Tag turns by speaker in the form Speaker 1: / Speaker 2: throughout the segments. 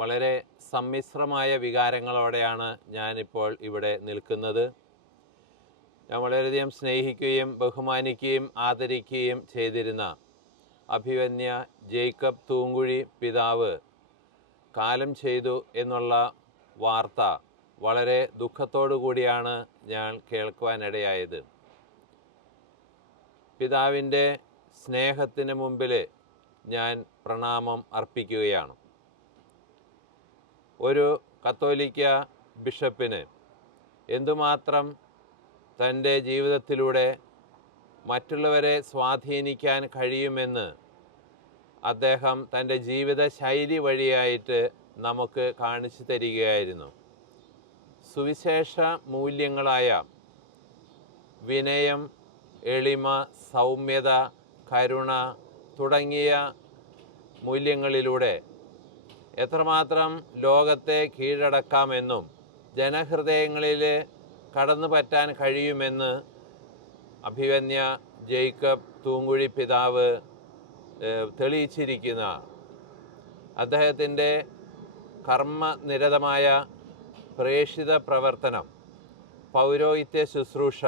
Speaker 1: വളരെ സമ്മിശ്രമായ വികാരങ്ങളോടെയാണ് ഞാനിപ്പോൾ ഇവിടെ നിൽക്കുന്നത്. ഞാൻ വളരെയധികം സ്നേഹിക്കുകയും ബഹുമാനിക്കുകയും ആദരിക്കുകയും ചെയ്തിരുന്ന അഭിവന്യ ജേക്കബ് തൂങ്കുഴി പിതാവ് കാലം ചെയ്തു എന്നുള്ള വാർത്ത വളരെ ദുഃഖത്തോടു കൂടിയാണ് ഞാൻ കേൾക്കുവാനിടയായത്. പിതാവിന്റെ സ്നേഹത്തിന് മുമ്പിൽ ഞാൻ പ്രണാമം അർപ്പിക്കുകയാണ്. ഒരു കത്തോലിക്ക ബിഷപ്പിന് എന്തുമാത്രം തന്റെ ജീവിതത്തിലൂടെ മറ്റുള്ളവരെ സ്വാധീനിക്കാൻ കഴിയുമെന്ന് അദ്ദേഹം തന്റെ ജീവിത ശൈലി വഴിയായിട്ട് നമുക്ക് കാണിച്ചു തരികയായിരുന്നു. സുവിശേഷ മൂല്യങ്ങളായ വിനയം എളിമ സൗമ്യത കരുണ തുടങ്ങിയ മൂല്യങ്ങളിലൂടെ എത്രമാത്രം ലോകത്തെ കീഴടക്കാമെന്നും ജനഹൃദയങ്ങളിൽ കടന്നു പറ്റാൻ കഴിയുമെന്ന് അഭിവന്യ ജേക്കബ് തൂങ്കുഴി പിതാവ് തെളിയിച്ചിരിക്കുന്ന അദ്ദേഹത്തിന്റെ കർമ്മനിരതമായ പ്രേഷിത പ്രവർത്തനം പൗരോഹിത്യ ശുശ്രൂഷ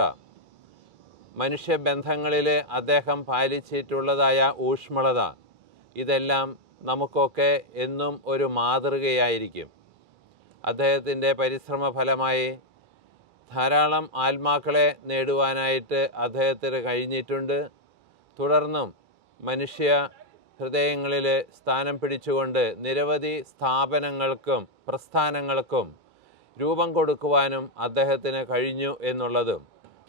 Speaker 1: മനുഷ്യബന്ധങ്ങളിൽ അദ്ദേഹം പാലിച്ചിട്ടുള്ളതായ ഊഷ്മളത ഇതെല്ലാം നമുക്കൊക്കെ എന്നും ഒരു മാതൃകയായിരിക്കും. അദ്ദേഹത്തിന്റെ പരിശ്രമ ഫലമായി ധാരാളം ആത്മാക്കളെ നേടുവാനായിട്ട് അദ്ദേഹത്തിന് കഴിഞ്ഞിട്ടുണ്ട്. തുടർന്നും മനുഷ്യ ഹൃദയങ്ങളിൽ സ്ഥാനം പിടിച്ചുകൊണ്ട് നിരവധി സ്ഥാപനങ്ങൾക്കും പ്രസ്ഥാനങ്ങൾക്കും രൂപം കൊടുക്കുവാനും അദ്ദേഹത്തിന് കഴിഞ്ഞു എന്നുള്ളതും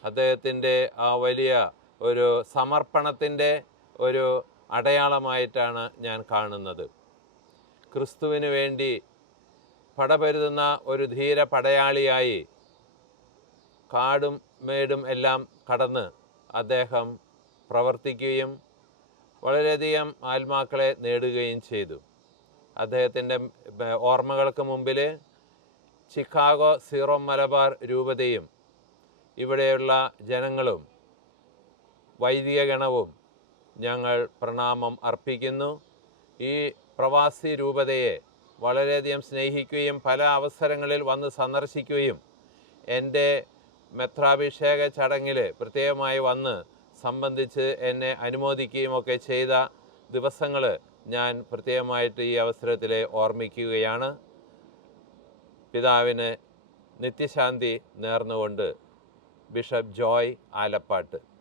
Speaker 1: അദ്ദേഹത്തിന്റെ ആ വലിയ ഒരു സമർപ്പണത്തിന്റെ ഒരു അടയാളമായിട്ടാണ് ഞാൻ കാണുന്നത്. ക്രിസ്തുവിന് വേണ്ടി പടപരുതുന്ന ഒരു ധീര പടയാളിയായി കാടും മേടും എല്ലാം കടന്ന് അദ്ദേഹം പ്രവർത്തിക്കുകയും വളരെയധികം ആത്മാക്കളെ നേടുകയും ചെയ്തു. അദ്ദേഹത്തിന്റെ ഓർമ്മകൾക്ക് മുമ്പിൽ ചിക്കാഗോ സീറോ മലബാർ രൂപതയും ഇവിടെയുള്ള ജനങ്ങളും വൈദിക ഗണവും ഞങ്ങൾ പ്രണാമം അർപ്പിക്കുന്നു. ഈ പ്രവാസി രൂപതയെ വളരെയധികം സ്നേഹിക്കുകയും പല അവസരങ്ങളിൽ വന്ന് സന്ദർശിക്കുകയും എന്റെ മെത്രാഭിഷേക ചടങ്ങിൽ പ്രത്യേകമായി വന്ന് സംബന്ധിച്ച് എന്നെ അനുമോദിക്കുകയും ഒക്കെ ചെയ്ത ദിവസങ്ങൾ ഞാൻ പ്രത്യേകമായിട്ട് ഈ അവസരത്തിൽ ഓർമ്മിക്കുകയാണ്. പിതാവിന് നിത്യശാന്തി നേർന്നുകൊണ്ട് ബിഷപ്പ് ജോയ് ആലപ്പാട്ട്.